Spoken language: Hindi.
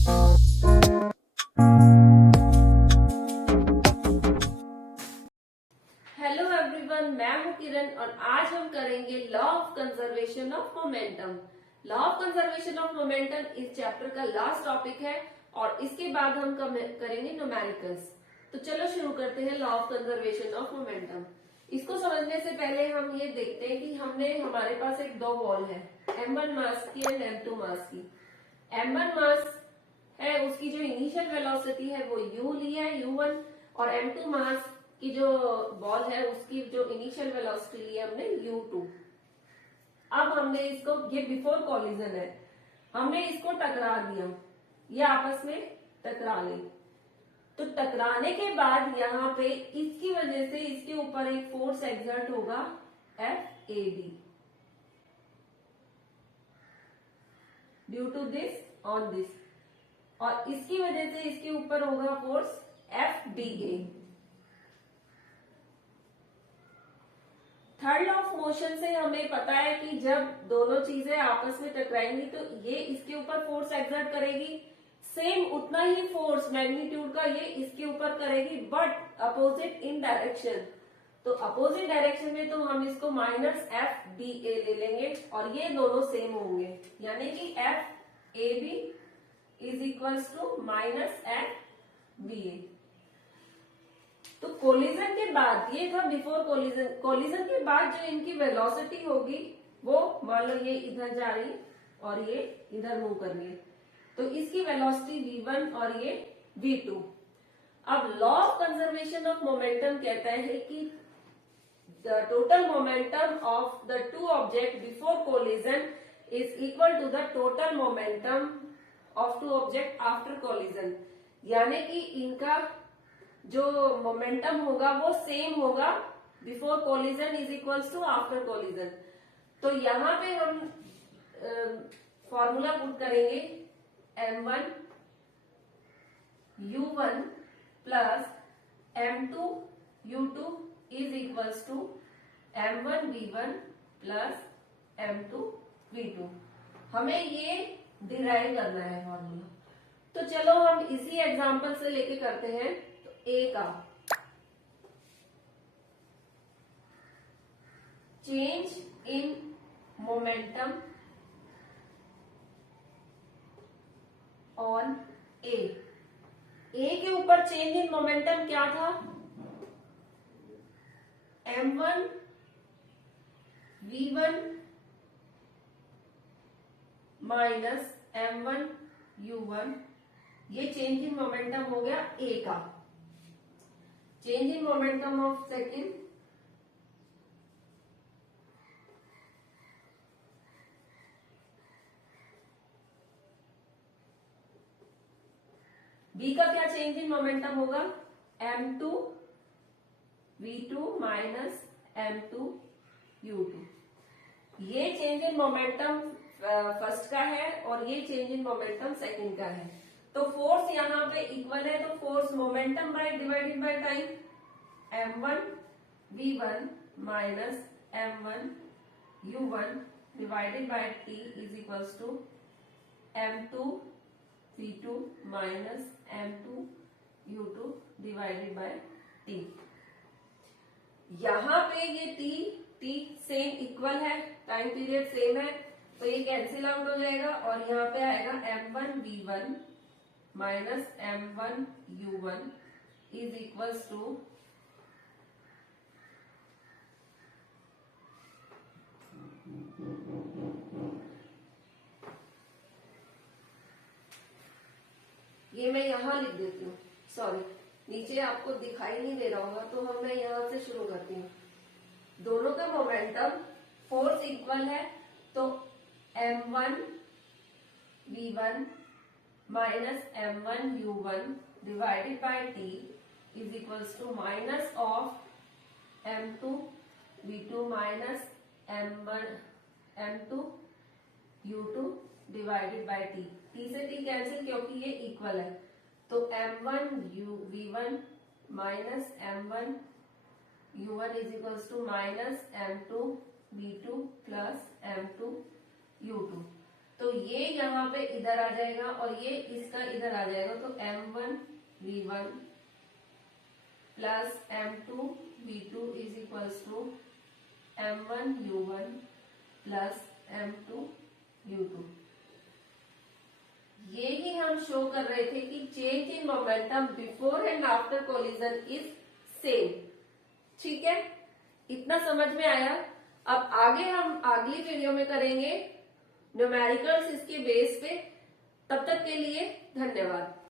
हेलो एवरीवन, मैं हूं किरण और आज हम करेंगे law of conservation of momentum. Law of conservation of momentum इस चैप्टर का लास्ट टॉपिक है और इसके बाद हम करेंगे न्यूमेरिकल्स। तो चलो शुरू करते हैं law of conservation of momentum. इसको समझने से पहले हम ये देखते हैं कि हमारे पास एक दो बॉल है, m1 मास की एंड m2 मास की। m1 मास है, उसकी जो इनिशियल वेलोसिटी है वो u ली है u1, और m2 मास की जो बॉल है उसकी जो इनिशियल वेलोसिटी ली है हमने u2। अब हमने इसको, ये बिफोर कॉलिजन है, हमने इसको टकरा दिया, ये आपस में टकरा ले। तो टकराने के बाद यहाँ पे इसकी वजह से इसके ऊपर एक फोर्स एक्सर्ट होगा FAB due to this on this, और इसकी वजह से इसके ऊपर होगा force FBA। Third law of motion से हमें पता है कि जब दोनों चीजें आपस में टकराएंगी तो ये इसके ऊपर फोर्स एक्सर्ट करेगी, सेम उतना ही फोर्स मैग्नीट्यूड का ये इसके ऊपर करेगी, बट अपोजिट इन डायरेक्शन। तो अपोजिट डायरेक्शन में तो हम इसको -FBA ले लेंगे और ये दोनों सेम होंगे, यानी कि FAB is equals to -FBA। तो कोलिजन के बाद, ये था बिफोर कोलिजन, कोलिजन के बाद जो इनकी वेलोसिटी होगी वो, मान लो ये इधर जा रही और ये इधर मूव कर रही है, तो इसकी वेलोसिटी v1 और ये v2। अब law of conservation of momentum कहता है कि the total momentum of the two object before collision is equal to the total momentum of two object after collision, यानी कि इनका जो मोमेंटम होगा वो सेम होगा, before collision is equals to after collision. तो यहाँ पे हम फॉर्मूला पुट करेंगे m1 u1 plus m2 u2 is equals to m1 v1 plus m2 v2। हमें ये डिराइव करना है फॉर्मूला। तो चलो हम इसी एग्जांपल से लेके करते हैं। A का change in momentum on A के ऊपर चेंज इन मोमेंटम क्या था, m1 v1 minus m1 u1, ये चेंज इन मोमेंटम हो गया A का। Change in momentum of second, B का क्या चेंज इन मोमेंटम होगा, m2 v2 minus m2 u2। ये चेंज इन मोमेंटम फर्स्ट का है और ये चेंज इन मोमेंटम सेकंड का है। तो फोर्स यहाँ पे इक्वल है, तो force momentum by divided by time, m1 v1 minus m1 u1 divided by t is equals to m2 v2 minus m2 u2 divided by t। यहाँ पे ये t सेम इक्वल है, टाइम पीरियड सेम है, तो ये कैंसिल आउट हो जाएगा और यहाँ पे आएगा m1 v1 minus m1 u1 is equals to ये मैं यहां लिख देती हूँ, सॉरी नीचे आपको दिखाई नहीं दे रहा होगा, तो हम मैं यहां से शुरू करती हूँ। दोनों का मोमेंटम फोर्स इक्वल है, तो m1 v1 minus m1 u1 divided by t is equals to minus of m2 v2 minus m2 u2 divided by t। t से t कैंसिल क्योंकि ये इक्वल है, तो m1 v1 minus m1 u1 is equals to minus m2 v2 plus m2 u2। तो ये यहाँ पे इधर आ जाएगा और ये इसका इधर आ जाएगा, तो m1v1 plus m2v2 is equals to m1u1 plus m2u2। ये ही हम शो कर रहे थे कि change in momentum before and after collision is same. ठीक है, इतना समझ में आया। अब आगे हम अगली वीडियो में करेंगे न्यूमेरिकल्स इसके बेस पे। तब तक के लिए धन्यवाद।